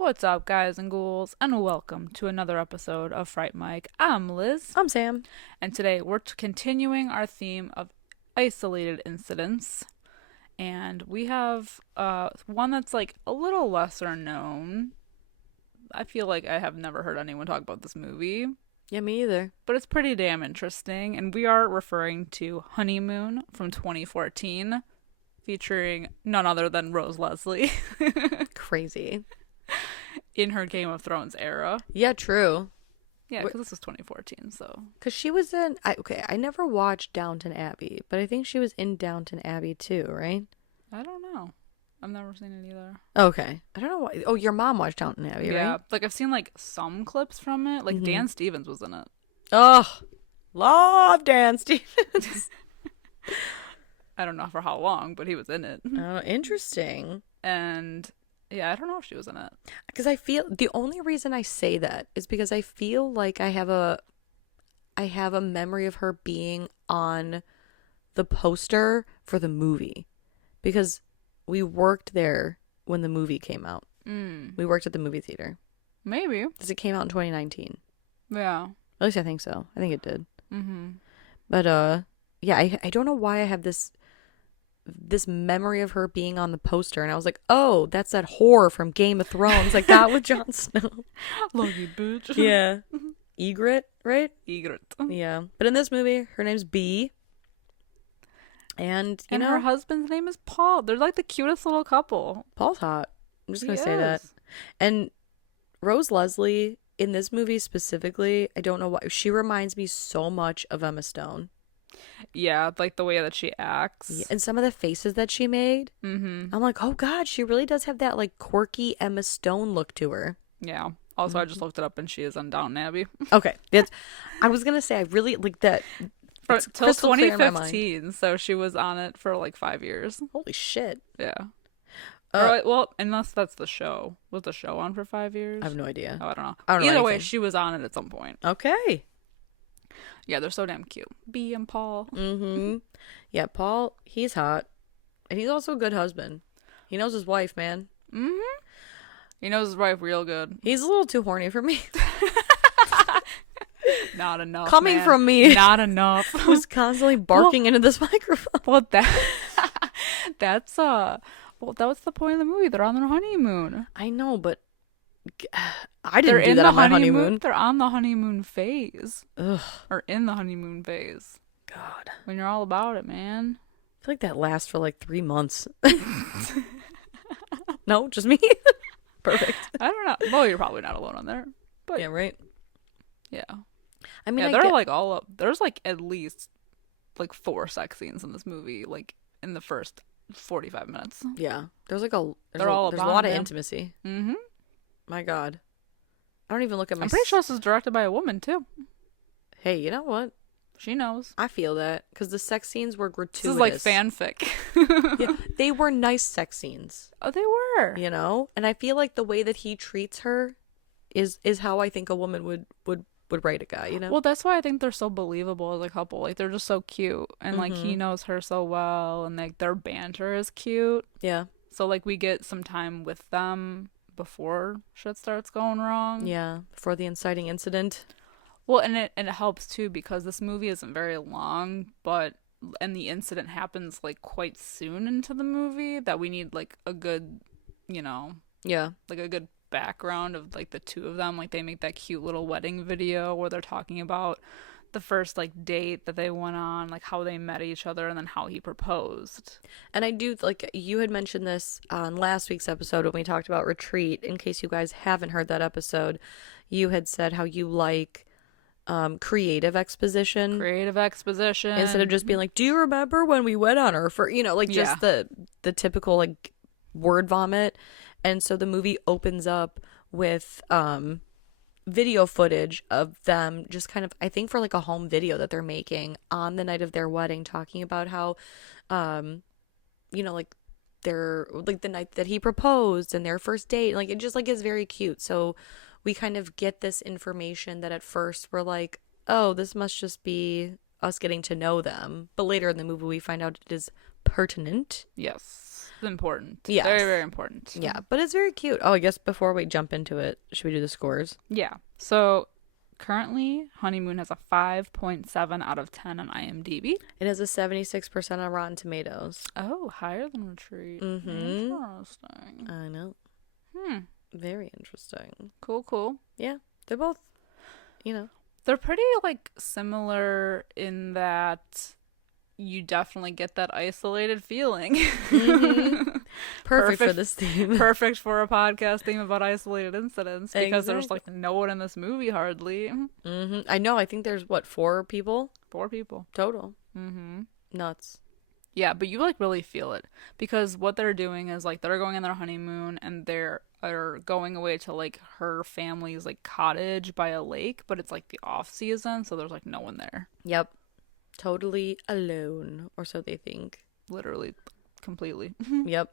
What's up, guys and ghouls, and welcome to another episode of Fright Mic. I'm Liz. I'm Sam. And today we're continuing our theme of isolated incidents. And we have one that's like a little lesser known. I feel like I have never heard anyone talk about this movie. Yeah, me either. But it's pretty damn interesting. And we are referring to Honeymoon from 2014, featuring none other than Rose Leslie. Crazy. In her Game of Thrones era. Yeah, true. Yeah, because this was 2014, so. Because she was in... I never watched Downton Abbey, but I think she was in Downton Abbey too, right? I don't know. I've never seen it either. Okay. I don't know why... Oh, your mom watched Downton Abbey, right? Yeah, like I've seen like some clips from it. Like Dan Stevens was in it. Oh, love Dan Stevens. I don't know for how long, but he was in it. Oh, interesting. And... yeah, I don't know if she was in it. Because I feel the only reason I say that is because I feel like I have a memory of her being on the poster for the movie, because we worked there when the movie came out. We worked at the movie theater. Maybe. Because it came out in 2019. Yeah. At least I think so. I think it did. But yeah, I don't know why I have this memory of her being on the poster, and I was like, oh, that's that whore from Game of Thrones, like that with Jon Snow. Love you, bitch. Yeah. Ygritte, right? Ygritte. Yeah. But in this movie, her name's Bea. And, you know, her husband's name is Paul. They're like the cutest little couple. Paul's hot. I'm just going to say that. And Rose Leslie, in this movie specifically, I don't know why, she reminds me so much of Emma Stone. Yeah, like the way that she acts. Yeah, and some of the faces that she made. I'm like, oh God, she really does have that like quirky Emma Stone look to her. Yeah. Also, I just looked it up and she is on Downton Abbey. Okay. I was going to say, I really like that. Till 2015, so she was on it for like 5 years. Holy shit. Yeah. Well, unless that's the show. Was the show on for 5 years? I have no idea. Oh, I don't know. I don't know Either way, anything. she was on it at some point. Okay. Yeah, they're so damn cute. Bea and Paul. Yeah, Paul, he's hot. And he's also a good husband. He knows his wife, man. He knows his wife real good. He's a little too horny for me. Not enough, Coming man. from me. Not enough. Who's constantly barking into this microphone. Well, that's well, that was the point of the movie. They're on their honeymoon. I know, but I didn't do that on my honeymoon. They're on the honeymoon phase. Ugh. Or in the honeymoon phase. God. When you're all about it, man. I feel like that lasts for like 3 months. No, just me? Perfect. I don't know. Well, you're probably not alone on there. But yeah, right? Yeah. I mean, they're like all up. There's like at least like 4 sex scenes in this movie, like in the first 45 minutes. Yeah. There's a lot of intimacy. My God. I don't even look at my... I'm pretty sure this is directed by a woman, too. Hey, you know what? She knows. I feel that. Because the sex scenes were gratuitous. This is like fanfic. Yeah, they were nice sex scenes. Oh, they were. You know? And I feel like the way that he treats her is how I think a woman would write a guy, you know? Well, that's why I think they're so believable as a couple. Like, they're just so cute. And, like, he knows her so well. And, like, their banter is cute. Yeah. So, like, we get some time with them before shit starts going wrong. Yeah, before the inciting incident. Well, and it helps too, because this movie isn't very long, and the incident happens like quite soon into the movie, that we need like a good, you know, like a good background of like the two of them. Like they make that cute little wedding video where they're talking about the first like date that they went on, like how they met each other, and then how he proposed. And I do, like, you had mentioned this on last week's episode when we talked about Retreat. In case you guys haven't heard that episode, you had said how you like creative exposition instead of just being like, do you remember when we went on our first, you know, like just the typical like word vomit. And so the movie opens up with video footage of them just kind of, I think for like a home video that they're making on the night of their wedding, talking about how, like their, like the night that he proposed and their first date, like it just like is very cute. So we kind of get this information that at first we're like, oh, this must just be us getting to know them. But later in the movie, we find out it is pertinent. Yes. Important. Yes. Very, very important. Yeah, but it's very cute. Oh, I guess before we jump into it, should we do the scores? Yeah. So currently, Honeymoon has a 5.7 out of 10 on IMDb. It has a 76% on Rotten Tomatoes. Oh, higher than Retreat. Mm-hmm. Interesting. I know. Very interesting. Cool. Yeah, they're both, They're pretty, like, similar in that you definitely get that isolated feeling. Mm-hmm. Perfect for this theme. Perfect for a podcast theme about isolated incidents because there's like no one in this movie hardly. Mm-hmm. I know. I think there's 4 people? 4 people total. Mm-hmm. Nuts. Yeah, but you like really feel it because what they're doing is like they're going on their honeymoon and they're going away to like her family's like cottage by a lake, but it's like the off season, so there's like no one there. Yep. Totally alone, or so they think. Literally, completely. Yep.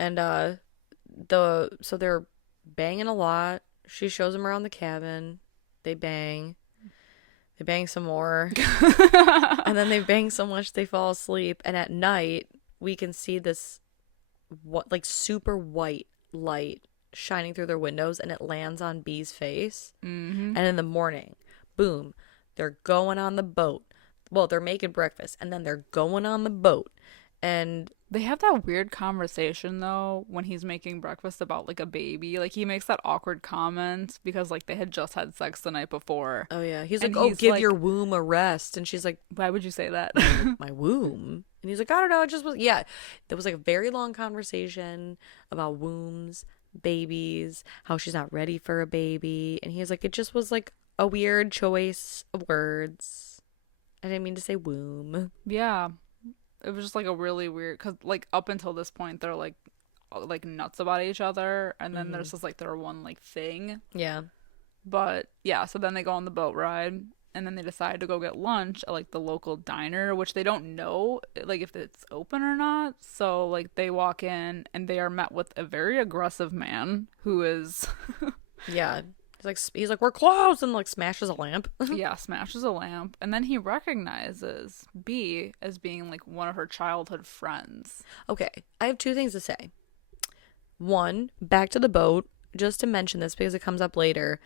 And so they're banging a lot. She shows them around the cabin. They bang some more. And then they bang so much they fall asleep. And at night, we can see this super white light shining through their windows, and it lands on Bee's face. Mm-hmm. And in the morning, boom, they're going on the boat. Well, they're making breakfast, and then they're going on the boat. And they have that weird conversation, though, when he's making breakfast about, like, a baby. Like, he makes that awkward comment because, like, they had just had sex the night before. Oh, yeah. He's like, give your womb a rest. And she's like, why would you say that? My womb? And he's like, I don't know. It just was, yeah. There was, like, a very long conversation about wombs, babies, how she's not ready for a baby. And he's like, it just was, like, a weird choice of words. I didn't mean to say womb. Yeah. It was just like a really weird, because like up until this point they're like nuts about each other, and then there's just like their one like thing. Yeah. But yeah, so then they go on the boat ride, and then they decide to go get lunch at like the local diner, which they don't know like if it's open or not. So like they walk in and they are met with a very aggressive man who is yeah. He's like, we're closed, and like smashes a lamp. Yeah, smashes a lamp. And then he recognizes Bea as being like one of her childhood friends. Okay, I have 2 things to say. One, back to the boat, just to mention this because it comes up later.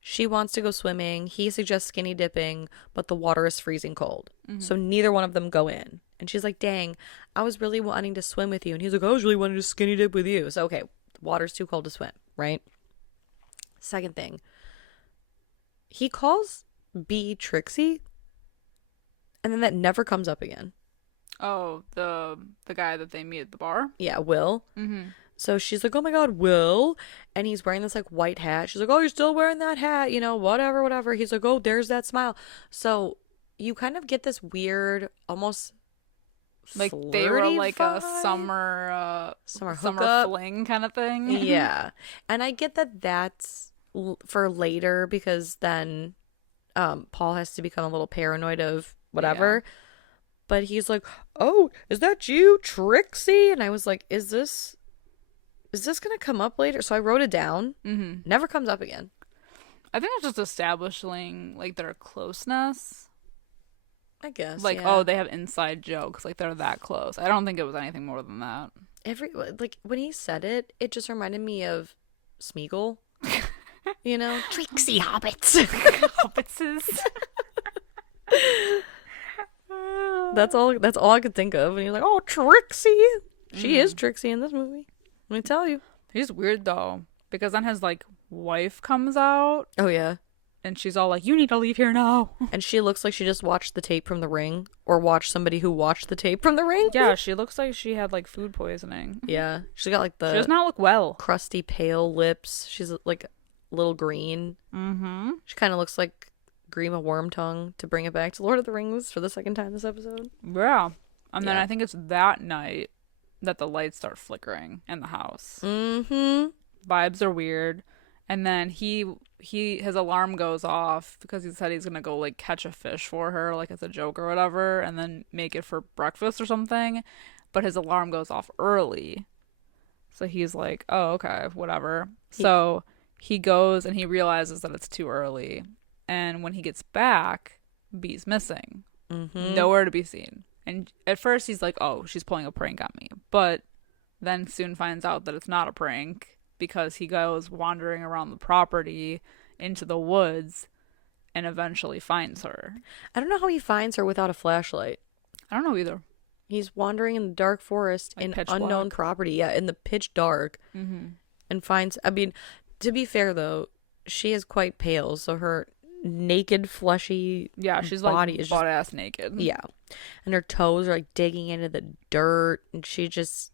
She wants to go swimming. He suggests skinny dipping, but the water is freezing cold. Mm-hmm. So neither one of them go in. And she's like, dang, I was really wanting to swim with you. And he's like, I was really wanting to skinny dip with you. So, okay, water's too cold to swim, right? Second thing, he calls Bea Trixie, and then that never comes up again. Oh, the guy that they meet at the bar? Yeah, Will. Mm-hmm. So she's like, oh my God, Will. And he's wearing this like white hat. She's like, oh, you're still wearing that hat, whatever. He's like, oh, there's that smile. So you kind of get this weird, almost like they were like vibe. A summer fling kind of thing. Yeah. And I get that that's for later because then Paul has to become a little paranoid of whatever. Yeah. But he's like, oh, is that you, Trixie? And I was like, is this gonna come up later? So I wrote it down. Mm-hmm. Never comes up again. I think it's just establishing like their closeness, I guess. Like, yeah. Oh, they have inside jokes, like they're that close. I don't think it was anything more than that. When he said it, it just reminded me of Smeagol. Trixie Hobbits. Hobbitses. That's all I could think of. And he's like, oh, Trixie. She is Trixie in this movie. Let me tell you. He's weird though, because then his like wife comes out. Oh yeah. And she's all like, you need to leave here now. And she looks like she just watched the tape from The Ring, or watched somebody who watched the tape from The Ring. Yeah, she looks like she had like food poisoning. Yeah. She's got like she does not look well. Crusty pale lips. She's like a little green. Mm-hmm. She kind of looks like Grima Wormtongue, to bring it back to Lord of the Rings for the second time this episode. Yeah. And then I think it's that night that the lights start flickering in the house. Mm-hmm. Vibes are weird. And then his alarm goes off because he said he's gonna go like catch a fish for her, like as a joke or whatever, and then make it for breakfast or something. But his alarm goes off early. So he's like, oh, okay, whatever. So he goes and he realizes that it's too early. And when he gets back, Bee's missing. Mm-hmm. Nowhere to be seen. And at first he's like, oh, she's pulling a prank on me. But then soon finds out that it's not a prank because he goes wandering around the property into the woods and eventually finds her. I don't know how he finds her without a flashlight. I don't know either. He's wandering in the dark forest like in unknown property. Yeah, in the pitch dark. Mm-hmm. And finds, I mean, to be fair though, she is quite pale. So her naked, fleshy she's body like is butt-ass naked. Yeah. And her toes are like digging into the dirt. And she just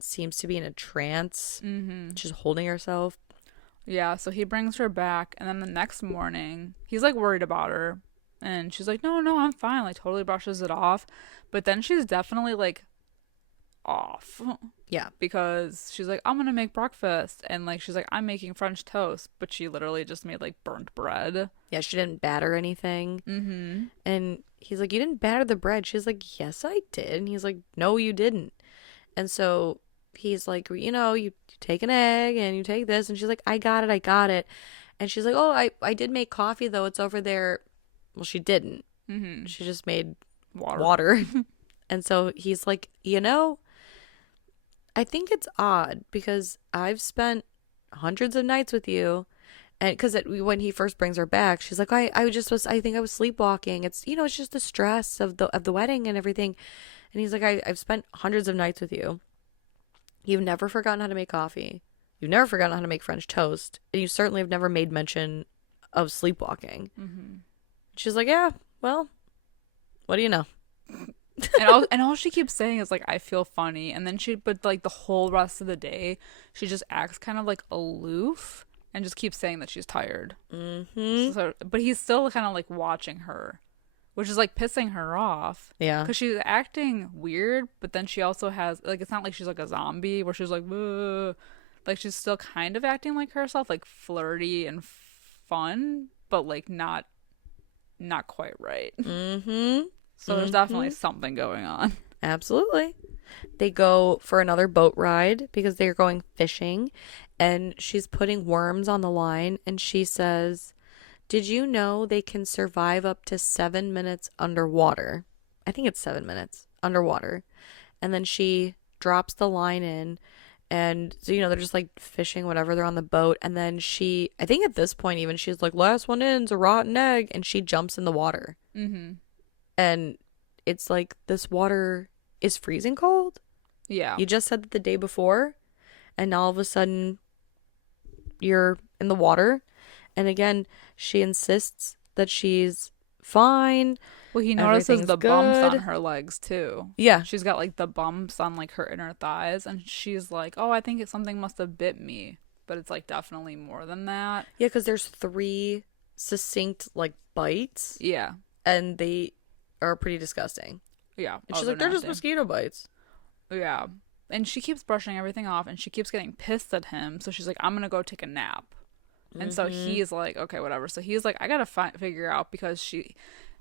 seems to be in a trance. Mm-hmm. She's holding herself. Yeah, so he brings her back. And then the next morning, he's like worried about her. And she's like, no, I'm fine. Like totally brushes it off. But then she's definitely like off. Yeah. Because she's like, I'm going to make breakfast. And like, she's like, I'm making French toast. But she literally just made like burnt bread. Yeah, she didn't batter anything. Mm-hmm. And he's like, you didn't batter the bread. She's like, yes, I did. And he's like, no, you didn't. And so he's like, you take an egg and you take this. And she's like, I got it. And she's like, oh, I did make coffee though. It's over there. Well, she didn't. Mm-hmm. She just made water. And so he's like, I think it's odd because I've spent hundreds of nights with you. And because when he first brings her back, she's like, I think I was sleepwalking. It's, it's just the stress of the wedding and everything. And he's like, I've spent hundreds of nights with you. You've never forgotten how to make coffee. You've never forgotten how to make French toast. And you certainly have never made mention of sleepwalking. Mm-hmm. She's like, yeah, well, what do you know? and all she keeps saying is like, I feel funny. And then but like the whole rest of the day, she just acts kind of like aloof and just keeps saying that she's tired. Mm-hmm. So, but he's still kind of like watching her, which is like pissing her off. Yeah. Because she's acting weird, but then she also has, like, it's not like she's like a zombie where she's like, ugh. Like she's still kind of acting like herself, like flirty and fun, but like not quite right. Mm-hmm. So there's definitely something going on. Absolutely. They go for another boat ride because they're going fishing, and she's putting worms on the line, and she says, did you know they can survive up to 7 minutes underwater? I think it's 7 minutes underwater. And then she drops the line in, and so, they're just like fishing, whatever. They're on the boat. And then I think at this point even, she's like, last one in's a rotten egg. And she jumps in the water. Mm-hmm. And it's like, this water is freezing cold. Yeah. You just said that the day before. And now all of a sudden, you're in the water. And again, she insists that she's fine. Well, he notices the bumps on her legs too. Yeah. She's got like the bumps on like her inner thighs, and she's like, oh, I think something must have bit me. But it's like definitely more than that. Yeah, because there's 3 succinct like bites. Yeah. And they are pretty disgusting. Yeah. And she's like, they're just mosquito bites. Yeah. And she keeps brushing everything off, and she keeps getting pissed at him. So she's like, I'm going to go take a nap. And so he's like, okay, whatever. So he's like, I got to figure out, because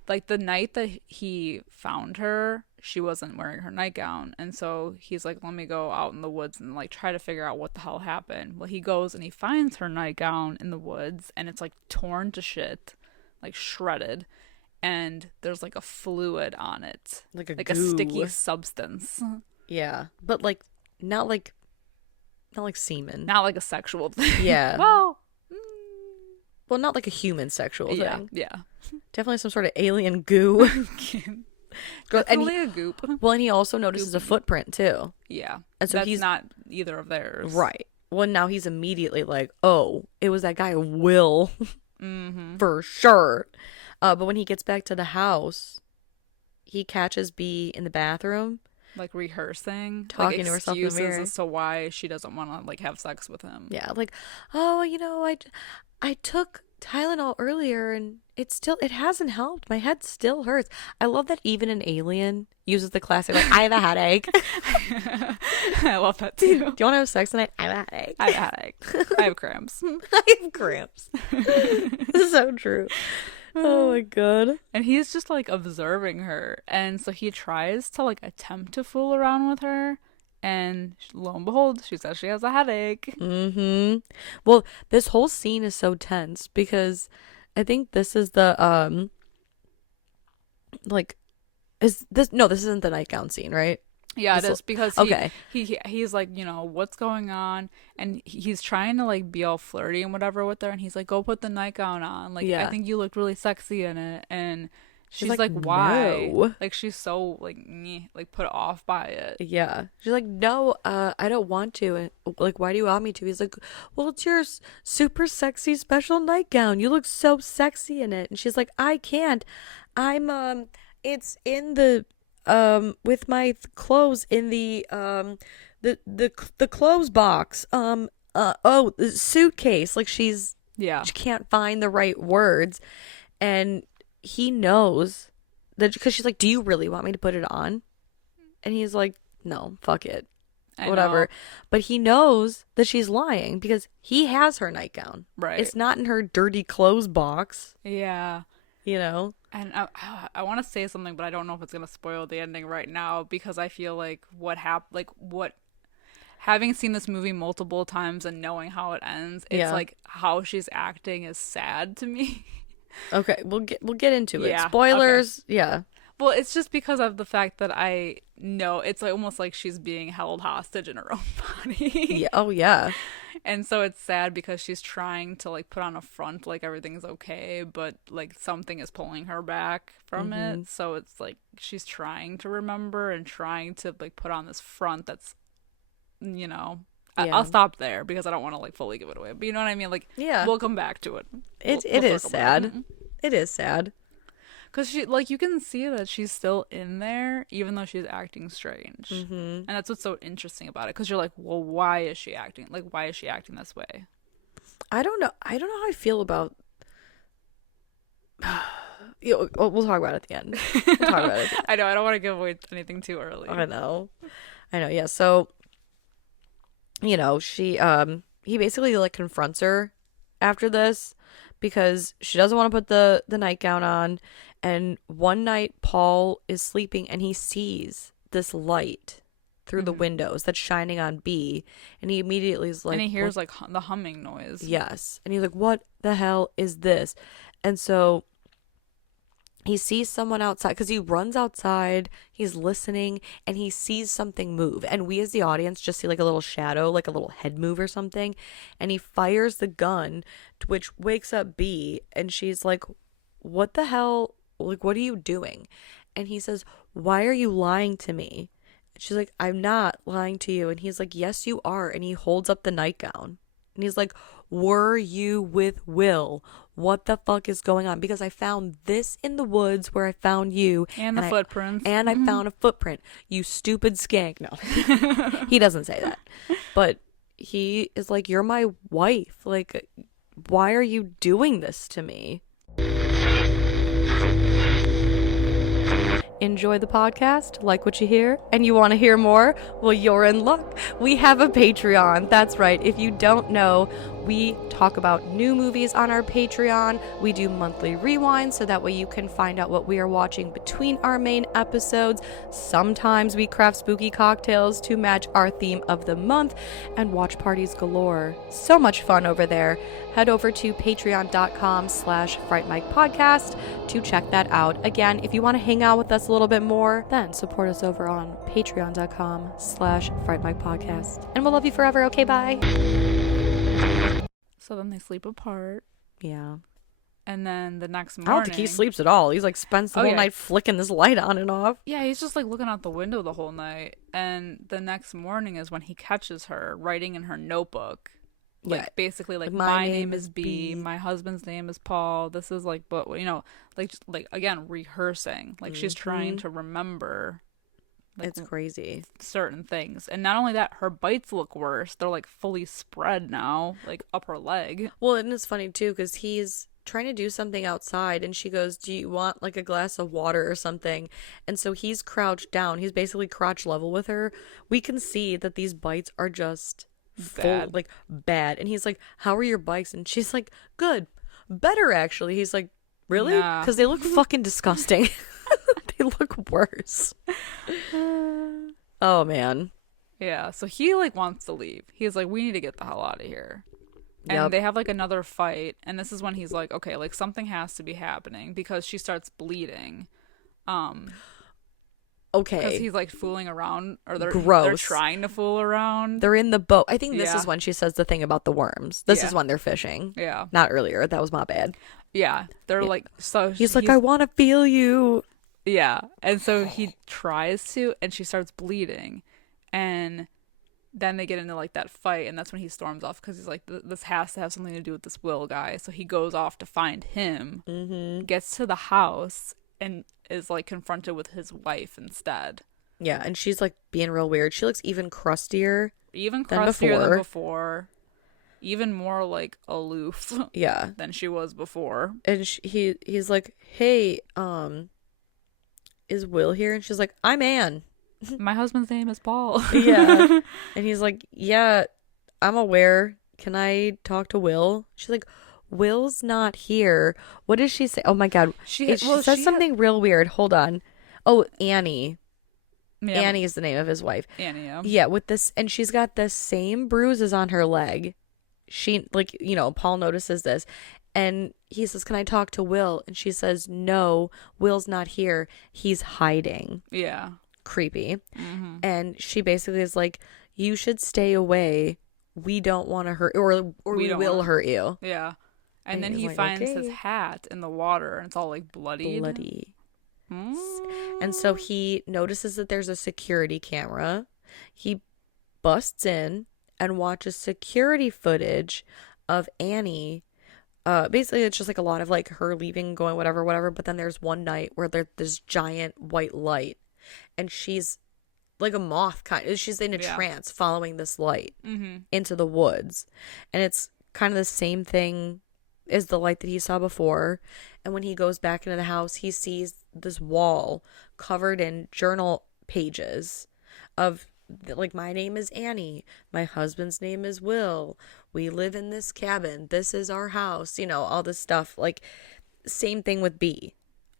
like the night that he found her, she wasn't wearing her nightgown. And so he's like, let me go out in the woods and like try to figure out what the hell happened. Well, he goes and he finds her nightgown in the woods, and it's like torn to shit, like shredded. And there's like a fluid on it. Like a goo. A sticky substance. Yeah. But like, not like semen. Not like a sexual thing. Yeah. Well, not like a human sexual thing. Yeah. Definitely some sort of alien goo. Definitely a goop. Well, and he also notices a footprint too. Yeah. And so he's not either of theirs. Right. Well, now he's immediately like, oh, it was that guy Will. Mm-hmm. For sure. But when he gets back to the house, he catches Bea in the bathroom. Like rehearsing. Talking like to herself in the mirror. Excuses as to why she doesn't want to like have sex with him. Yeah. Like, oh, I took Tylenol earlier and it hasn't helped. My head still hurts. I love that even an alien uses the classic, like, I have a headache. I love that too. Do you want to have sex tonight? I have a headache. I have a headache. I have cramps. I have cramps. So true. Oh my god. And he's just like observing her. And so he tries to like attempt to fool around with her. And lo and behold, she says she has a headache. Mm-hmm. Well, this whole scene is so tense because I think this is the like, is this, no, this isn't the nightgown scene, right? Yeah, it is, because okay. He's like, you know, what's going on? And he's trying to like be all flirty and whatever with her, and he's like, go put the nightgown on. Like, I think you look really sexy in it. And she's like, why? No. Like, she's so like put off by it. Yeah. She's like, no, I don't want to. And like, why do you want me to? He's like, well, it's your super sexy special nightgown. You look so sexy in it. And she's like, I can't. It's in the with my clothes in the clothes box, the suitcase. Like, she can't find the right words, and he knows that, because she's like, do you really want me to put it on? And he's like, no, fuck it, whatever. But he knows that she's lying because he has her nightgown. Right, it's not in her dirty clothes box. Yeah. You know? And I want to say something, but I don't know if it's going to spoil the ending right now, because I feel like having seen this movie multiple times and knowing how it ends, it's like how she's acting is sad to me. Okay, we'll get into it. Yeah, spoilers, okay. Yeah. Well, it's just because of the fact that I know it's like almost like she's being held hostage in her own body. Yeah. Oh, yeah. And so it's sad because she's trying to like put on a front like everything's okay, but like something is pulling her back from it. So it's like she's trying to remember and trying to like put on this front that's, you know, I'll stop there because I don't want to like fully give it away. But you know what I mean? Like, yeah, we'll come back to it. It is sad. It is sad. Because she, like, you can see that she's still in there, even though she's acting strange. And that's what's so interesting about it. Because you're like, well, why is she acting? Like, why is she acting this way? I don't know. I don't know how I feel about... We'll talk about it at the end. We'll talk about it. I know. I don't want to give away anything too early. I know. Yeah. So, you know, he basically, like, confronts her after this because she doesn't want to put the nightgown on. And one night, Paul is sleeping and he sees this light through the windows that's shining on Bea. And he immediately is like... And he hears, like, the humming noise. Yes. And he's like, what the hell is this? And so he sees someone outside, because he runs outside, he's listening, and he sees something move. And we as the audience just see like a little shadow, like a little head move or something. And he fires the gun, which wakes up Bea. And she's like, what the hell? Like, what are you doing? And he says, why are you lying to me? And she's like, I'm not lying to you. And he's like, yes, you are. And he holds up the nightgown. And he's like, were you with Will? What the fuck is going on? Because I found this in the woods where I found you. And the footprints. And I found a footprint. You stupid skank. No. He doesn't say that. But he is like, you're my wife. Like, why are you doing this to me? Enjoy the podcast, like what you hear, and you want to hear more? Well, you're in luck. We have a Patreon. That's right. If you don't know, we talk about new movies on our Patreon. We do monthly rewinds so that way you can find out what we are watching between our main episodes. Sometimes we craft spooky cocktails to match our theme of the month, and watch parties galore. So much fun over there. Head over to patreon.com/Fright Mic podcast to check that out. Again, if you want to hang out with us a little bit more, then support us over on patreon.com/Fright Mic podcast. And we'll love you forever. Okay, bye. So then they sleep apart. Yeah. And then the next morning... I don't think he sleeps at all. He's like spends the whole night flicking this light on and off. Yeah, he's just like looking out the window the whole night. And the next morning is when he catches her writing in her notebook. Like, basically, like, my name is Bea, my husband's name is Paul. This is like, but, you know, like again, rehearsing. Like, she's trying to remember. Like, it's crazy. Certain things. And not only that, her bites look worse. They're like fully spread now, like up her leg. Well, and it's funny too, because he's trying to do something outside, and she goes, do you want like a glass of water or something? And so he's crouched down. He's basically crotch level with her. We can see that these bites are just full, like bad. And he's like, how are your bites? And she's like, good, better actually. He's like, really? Because they look fucking disgusting. They look worse. Oh man. Yeah, so he like wants to leave. He's like, we need to get the hell out of here. And they have like another fight, and this is when he's like, okay, like something has to be happening, because she starts bleeding. Okay. Because he's like fooling around, or they're trying to fool around. They're in the boat. I think this is when she says the thing about the worms. This is when they're fishing. Yeah. Not earlier. That was my bad. Yeah. They're like, so he's like, I want to feel you. Yeah. And so he tries to, and she starts bleeding. And then they get into like that fight, and that's when he storms off, because he's like, this has to have something to do with this Will guy. So he goes off to find him, gets to the house, and is like confronted with his wife instead. Yeah, and she's like being real weird. She looks even crustier than before. Even more like aloof than she was before. And he's like, hey, is Will here? And she's like, I'm Anne. My husband's name is Paul. Yeah. And he's like, yeah, I'm aware. Can I talk to Will? She's like, Will's not here. What does she say? Oh my God. She says something real weird. Hold on. Oh, Annie. Yeah. Annie is the name of his wife. Annie, yeah. Yeah, with this, and she's got the same bruises on her leg. She, like, you know, Paul notices this, and he says, can I talk to Will? And she says, no, Will's not here. He's hiding. Yeah. Creepy. And she basically is like, you should stay away. We don't want to hurt, or we will hurt you. Yeah. And then he like, finds his hat in the water, and it's all like bloody. And so he notices that there's a security camera. He busts in and watches security footage of Annie. Basically, it's just like a lot of like her leaving, going whatever. But then there's one night where there's this giant white light, and she's like a moth she's in a trance following this light into the woods. And it's kind of the same thing as the light that he saw before. And when he goes back into the house, he sees this wall covered in journal pages of like, my name is Annie, my husband's name is Will, we live in this cabin, this is our house, you know, all this stuff. Like, same thing with Bea.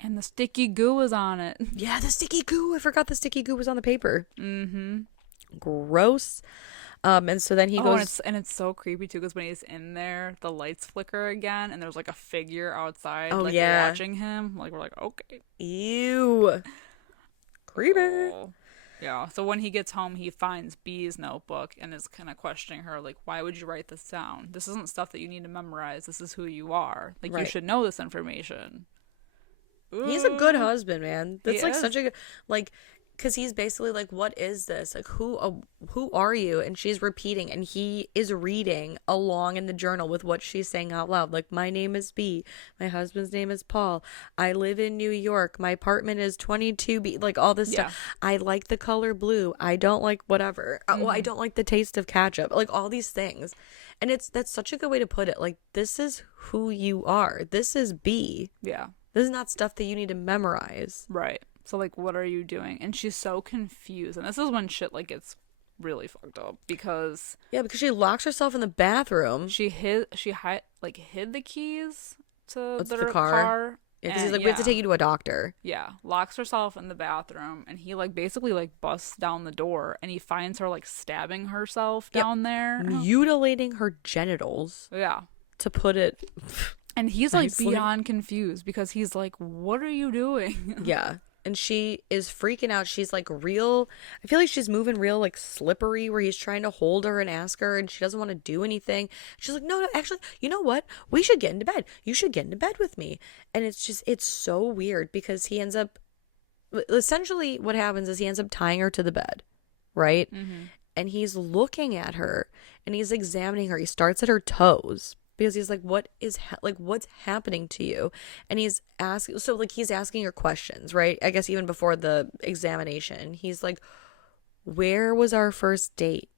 And the sticky goo was on it. Yeah, the sticky goo. I forgot the sticky goo was on the paper. Gross. And so then he goes, and it's so creepy too, because when he's in there, the lights flicker again, and there's like a figure outside, watching him. Like, we're like, okay, ew, creepy. Oh. Yeah. So when he gets home, he finds Bea's notebook and is kind of questioning her, like, why would you write this down? This isn't stuff that you need to memorize. This is who you are. Like, you should know this information. Ooh. He's a good husband, man. That's like such a good, like, because he's basically like, what is this? Like, who are you? And she's repeating, and he is reading along in the journal with what she's saying out loud. Like, my name is Bea. My husband's name is Paul. I live in New York. My apartment is 22B. Like, all this stuff. I like the color blue. I don't like whatever. I don't like the taste of ketchup. Like, all these things. And that's such a good way to put it. Like, this is who you are. This is Bea. Yeah. This is not stuff that you need to memorize. Right. So, like, what are you doing? And she's so confused. And this is when shit, like, gets really fucked up. Because... Yeah, because she locks herself in the bathroom. She hid the keys to the car. Yeah, because he's like, we have to take you to a doctor. Yeah. Locks herself in the bathroom. And he, like, basically, like, busts down the door. And he finds her, like, stabbing herself down there. Mutilating her genitals. Yeah. To put it... And he's, like, beyond confused. Because he's like, what are you doing? Yeah. And she is freaking out. She's like real, I feel like she's moving real like slippery, where he's trying to hold her and ask her, and she doesn't want to do anything. She's like, no, actually, you know what? We should get into bed. You should get into bed with me. And it's so weird, because he ends up, essentially what happens is he ends up tying her to the bed, right? And he's looking at her, and he's examining her. He starts at her toes. Because he's like, what's happening to you? And he's asking, so like he's asking her questions, right? I guess even before the examination, he's like, where was our first date?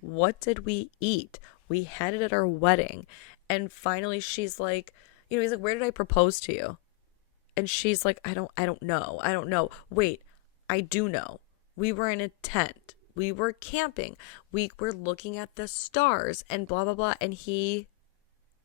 What did we eat? We had it at our wedding. And finally she's like, he's like, where did I propose to you? And she's like, I don't know. Wait, I do know. We were in a tent. We were camping. We were looking at the stars and blah, blah, blah. And he's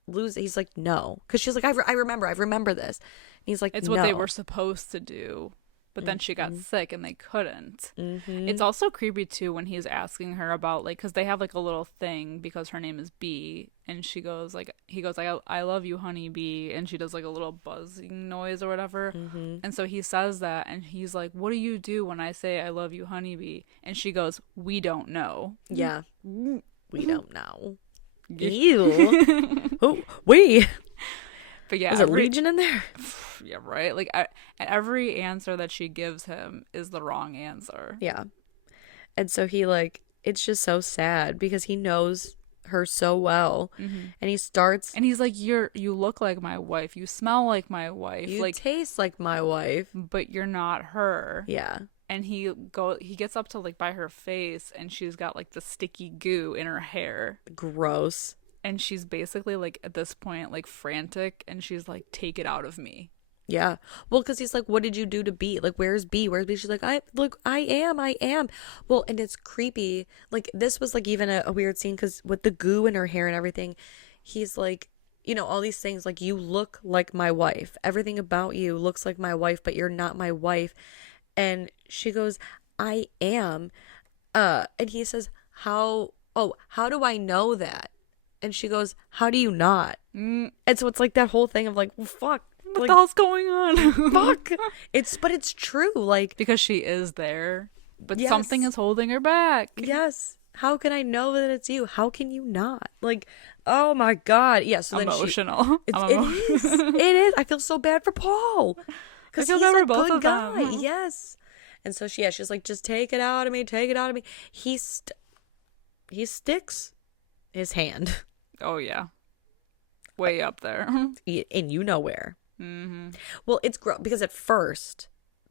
like, no. Because she's like, I remember this. And he's like, it's no. what they were supposed to do. But then she got sick and they couldn't. It's also creepy too when he's asking her about, like, because they have like a little thing because her name is Bea, and he goes like, I love you, honey bee, and she does like a little buzzing noise or whatever. And so he says that, and he's like, what do you do when I say I love you, honey bee? And she goes, we don't know. Yeah. We don't know. Ew. Oh, we. But yeah, is a legion in there? Yeah, right. Like, every answer that she gives him is the wrong answer. Yeah, and so he like, it's just so sad because he knows her so well, and he starts, and he's like, you look like my wife, you smell like my wife, you like taste like my wife, but you're not her. Yeah. And he gets up to like by her face, and she's got like the sticky goo in her hair. Gross. And she's basically, like, at this point, like, frantic. And she's like, take it out of me. Yeah. Well, because he's like, what did you do to Bea? Like, where's Bea? She's like, I am. Well, and it's creepy. Like, this was, like, even a weird scene. Because with the goo in her hair and everything, he's like, all these things. Like, you look like my wife. Everything about you looks like my wife. But you're not my wife. And she goes, I am. And he says, how do I know that? And she goes, how do you not? And so it's like that whole thing of like, well, fuck. What the hell's going on? Fuck. But it's true. Like, because she is there, but yes. Something is holding her back. Yes. How can I know that it's you? How can you not? Like, oh my God. Yeah. So emotional. It is. It is. I feel so bad for Paul. Because he's a both good of guy. them. Yes. And so she's like, just take it out of me. Take it out of me. He sticks his hand. Oh, yeah. Way up there. And you know where. Well, it's gross because at first,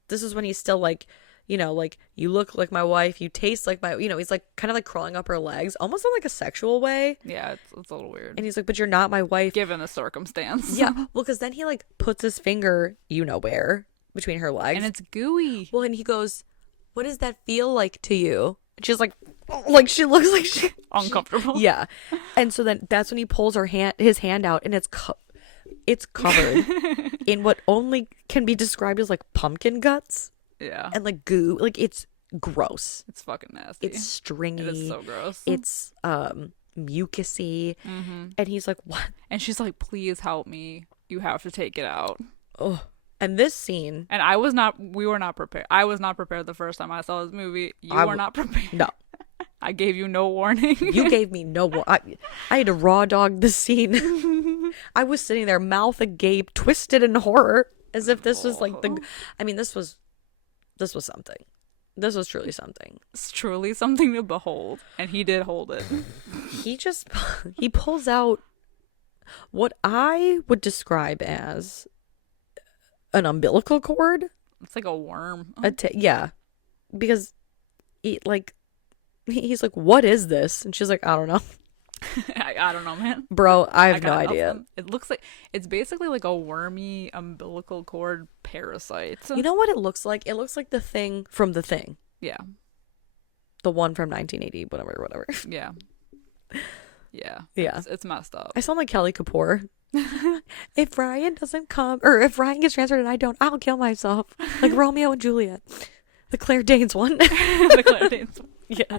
this is when he's still like, like, you look like my wife, you taste like my, he's like kind of like crawling up her legs, almost in like a sexual way. Yeah, it's a little weird. And he's like, but you're not my wife. Given the circumstance. Yeah. Well, because then he like puts his finger, where, between her legs. And it's gooey. Well, and he goes, what does that feel like to you? And she's like she looks like she uncomfortable. Yeah. And so then that's when he pulls his hand out, and it's covered in what only can be described as like pumpkin guts. Yeah. And like goo. Like, it's gross. It's fucking nasty. It's stringy. It is so gross. It's mucusy. And he's like, what? And she's like, please help me. You have to take it out. Oh. And this scene. And we were not prepared. I was not prepared the first time I saw this movie. You were not prepared. No. I gave you no warning. You gave me no warning. I had to raw dog the scene. I was sitting there, mouth agape, twisted in horror, as if this was like this was something. This was truly something. It's truly something to behold. And he did hold it. He pulls out what I would describe as an umbilical cord. It's like a worm. Yeah. Because he's like, what is this? And she's like, I don't know. I don't know, man. Bro, I have no idea. It looks like it's basically like a wormy umbilical cord parasite. You know what it looks like? It looks like the thing from The Thing. Yeah. The one from 1980, whatever. Yeah. Yeah. Yeah. It's messed up. I sound like Kelly Kapoor. If Ryan doesn't come, or if Ryan gets transferred and I don't, I'll kill myself. Like Romeo and Juliet. The Claire Danes one. The Claire Danes one. Yeah.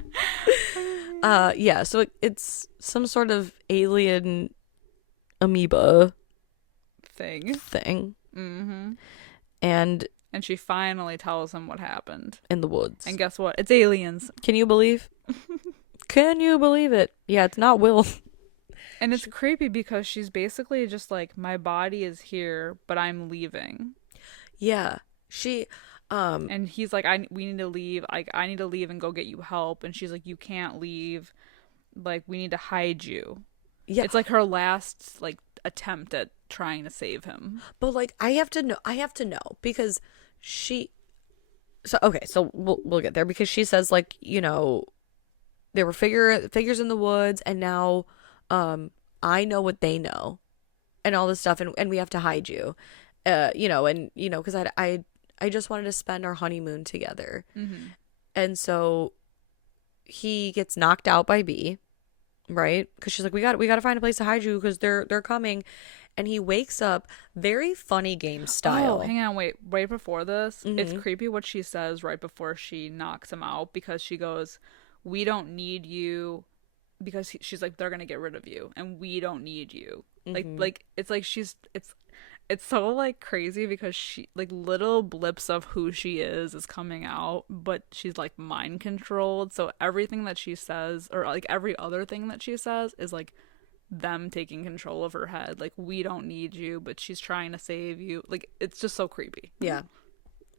Yeah, so it's some sort of alien amoeba thing. Mm-hmm. And she finally tells him what happened. In the woods. And guess what? It's aliens. Can you believe? Can you believe it? Yeah, it's not Will. And it's creepy because she's basically just like, my body is here, but I'm leaving. Yeah. And he's like, we need to leave. I need to leave and go get you help. And she's like, you can't leave. Like, we need to hide you. Yeah. It's like her last like attempt at trying to save him. But like, I have to know because so we'll get there, because she says like, there were figures in the woods, and now I know what they know. and all this stuff, and we have to hide you, because I just wanted to spend our honeymoon together. Mm-hmm. And so he gets knocked out by Bea, right? Because she's like, we got to find a place to hide you because they're coming. And he wakes up very funny game style. Oh, hang on, wait. Right before this, it's creepy what she says right before she knocks him out, because she goes, "We don't need you," because she's like, "They're gonna get rid of you, and we don't need you." Like it's like it's so like crazy because she like little blips of who she is coming out, but she's like mind controlled. So everything that she says, or like every other thing that she says, is like them taking control of her head. Like, we don't need you, but she's trying to save you. Like, it's just so creepy. Yeah.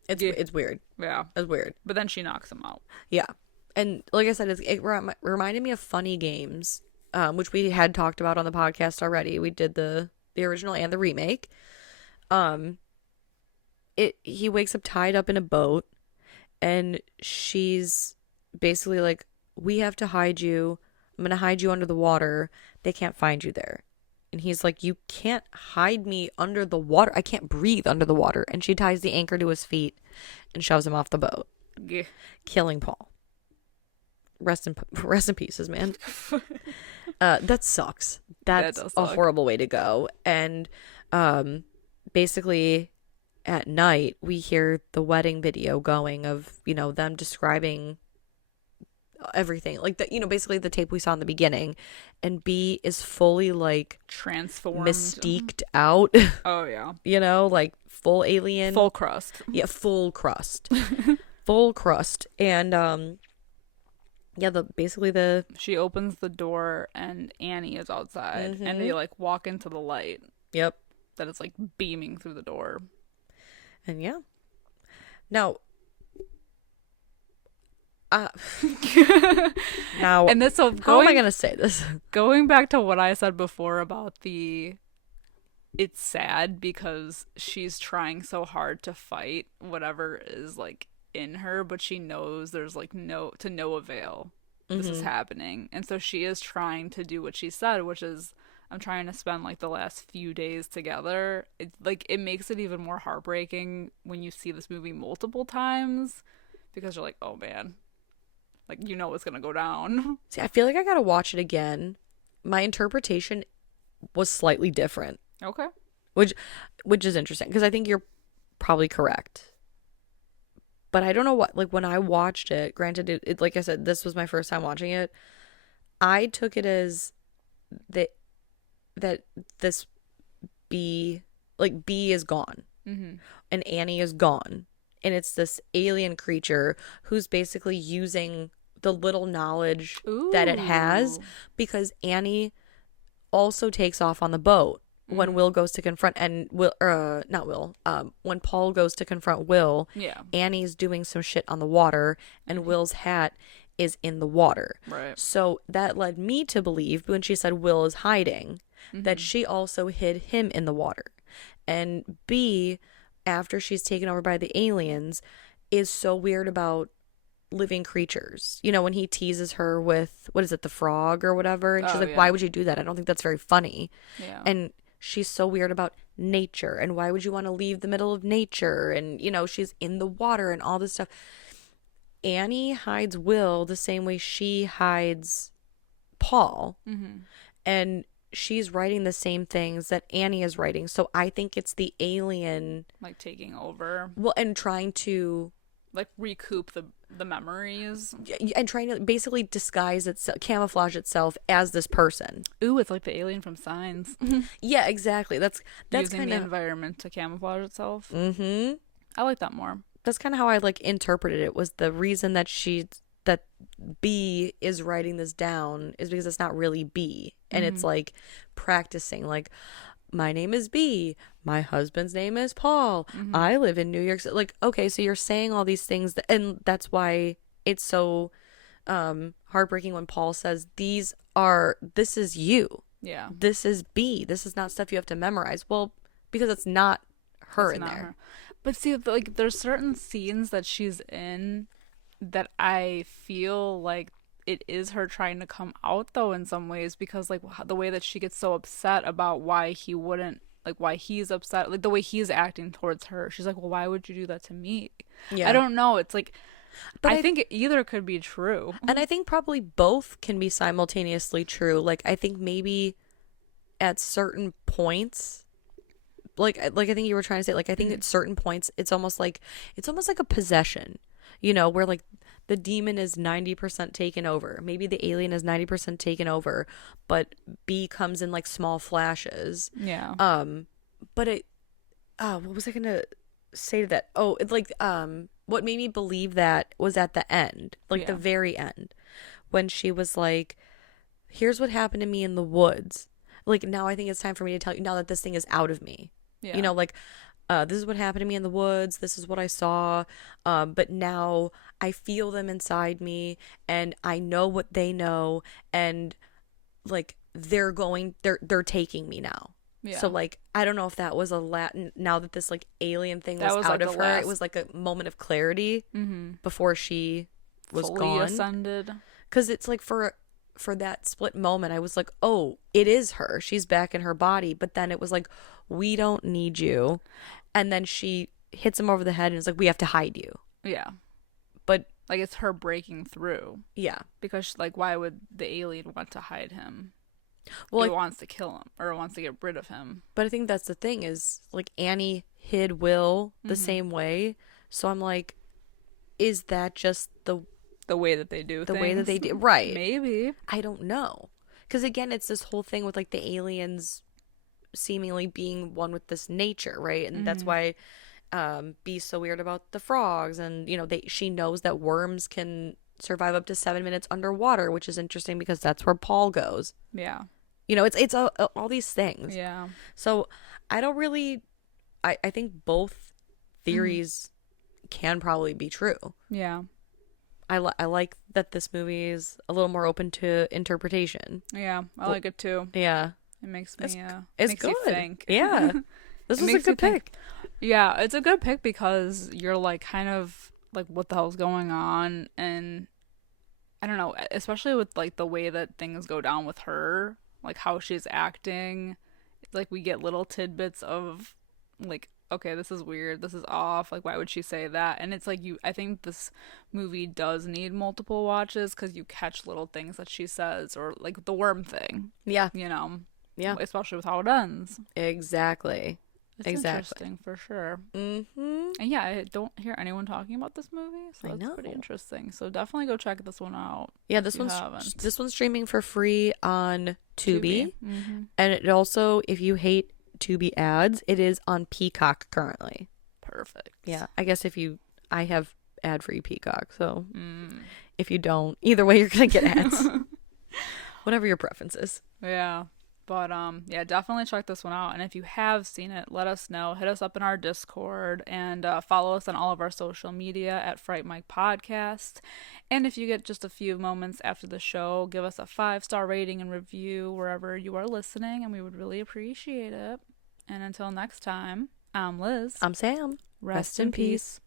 It's weird. Yeah. It's weird. But then she knocks him out. Yeah. And like I said, it reminded me of Funny Games, which we had talked about on the podcast already. We did the original and the remake. He wakes up tied up in a boat, and she's basically like, we have to hide you. I'm going to hide you under the water. They can't find you there. And he's like, you can't hide me under the water. I can't breathe under the water. And she ties the anchor to his feet and shoves him off the boat, killing Paul. Rest in pieces, man. That sucks. That's a horrible way to go. And basically at night, we hear the wedding video going of, them describing everything, like basically the tape we saw in the beginning, and Bea is fully like transformed, mystiqued out. Oh yeah. Like full alien, full crust. Yeah, full crust. Full crust. And she opens the door and Annie is outside, and they like walk into the light. Yep. That is like beaming through the door. And yeah. Now and this, so how am I gonna say this? Going back to what I said before about it's sad because she's trying so hard to fight whatever is like in her, but she knows there's like no avail. This is happening, and so she is trying to do what she said, which is, I'm trying to spend like the last few days together. It makes it even more heartbreaking when you see this movie multiple times, because you're like, oh man. Like, what's going to go down. See, I feel like I got to watch it again. My interpretation was slightly different. Okay. Which is interesting, because I think you're probably correct. But I don't know what, like, when I watched it, granted, it like I said, this was my first time watching it. I took it as that this Bea is gone. Mm-hmm. And Annie is gone. And it's this alien creature who's basically using the little knowledge that it has, because Annie also takes off on the boat when Will goes to confront, and when Paul goes to confront Will, Annie's doing some shit on the water, and Will's hat is in the water. Right. So that led me to believe, when she said Will is hiding, that she also hid him in the water. And Bea, after she's taken over by the aliens, is so weird about living creatures. When he teases her with, what is it, the frog or whatever, and she's like, why would you do that? I don't think that's very funny. Yeah. And she's so weird about nature, and why would you want to leave the middle of nature? And she's in the water and all this stuff. Annie hides Will the same way she hides Paul. And she's writing the same things that Annie is writing. So I think it's the alien, like, taking over. Well, and trying to, like, recoup the memories. And trying to basically disguise itself, camouflage itself as this person. Ooh, it's like the alien from Signs. Yeah, exactly. That's using kind of the environment to camouflage itself. Mm-hmm. I like that more. That's kind of how I like interpreted it. Was the reason that Bea is writing this down is because it's not really Bea, and it's like practicing, like, my name is Bea, my husband's name is Paul, I live in New York City. Like, okay, so you're saying all these things and that's why it's so heartbreaking when Paul says, this is you. Yeah. This is Bea. This is not stuff you have to memorize. Well, because it's not her in there. Her. But see, like, there's certain scenes that she's in that I feel like it is her trying to come out though in some ways, because like the way that she gets so upset about why he wouldn't, like why he's upset, like the way he's acting towards her. She's like, well, why would you do that to me? Yeah. I don't know. It's like, but I think either could be true. And I think probably both can be simultaneously true. Like, I think maybe at certain points, like I think you were trying to say, like, I think at certain points, it's almost like a possession, you know, where like the demon is 90% taken over. Maybe the alien is 90% taken over, but B comes in like small flashes. Yeah. But what was I going to say to that? Oh, it's like, what made me believe that was at the end, like the very end, when she was like, here's what happened to me in the woods. Like, now I think it's time for me to tell you, now that this thing is out of me. Yeah. You know, like, this is what happened to me in the woods. This is what I saw. But now I feel them inside me and I know what they know. And like, they're taking me now. Yeah. So like, I don't know if that was now that this like alien thing was out of her, it was like a moment of clarity before she was fully gone. Ascended. Because it's like for that split moment, I was like, oh, it is her. She's back in her body. But then it was like, we don't need you. And then she hits him over the head and is like, we have to hide you. Yeah. But like, it's her breaking through. Yeah. Because like, why would the alien want to hide him? Well, it wants to kill him or wants to get rid of him. But I think that's the thing is, like, Annie hid Will the same way. So I'm like, is that just the way that they do things? The way that they do, right? Maybe. I don't know. Because again, it's this whole thing with like the aliens seemingly being one with this nature, right? And that's why Bee's so weird about the frogs, and you know, she knows that worms can survive up to 7 minutes underwater, which is interesting because that's where Paul goes. Yeah. You know, it's all these things. Yeah. So I don't really, I think both theories can probably be true. Yeah. I like that this movie is a little more open to interpretation. Yeah, I like it too. Yeah. It makes me, it's makes good. you think. Yeah. This was a good pick. Yeah, it's a good pick because you're like kind of like, what the hell's going on? And I don't know, especially with like the way that things go down with her, like how she's acting. Like, we get little tidbits of like, okay, this is weird, this is off, like why would she say that? And it's like, I think this movie does need multiple watches because you catch little things that she says, or like the worm thing. Yeah. You know? Yeah. Especially with how it ends. Exactly. It's interesting for sure. Mm-hmm. And yeah, I don't hear anyone talking about this movie, so it's pretty interesting. So definitely go check this one out. Yeah, this one's streaming for free on Tubi. And it also, if you hate Tubi ads, it is on Peacock currently. Perfect. Yeah, I guess I have ad-free Peacock, so if you don't, either way you're gonna get ads. Whatever your preference is. Yeah. But yeah, definitely check this one out. And if you have seen it, let us know. Hit us up in our Discord and follow us on all of our social media at Fright Mic Podcast. And if you get just a few moments after the show, give us a 5-star rating and review wherever you are listening, and we would really appreciate it. And until next time, I'm Liz. I'm Sam. Rest in peace.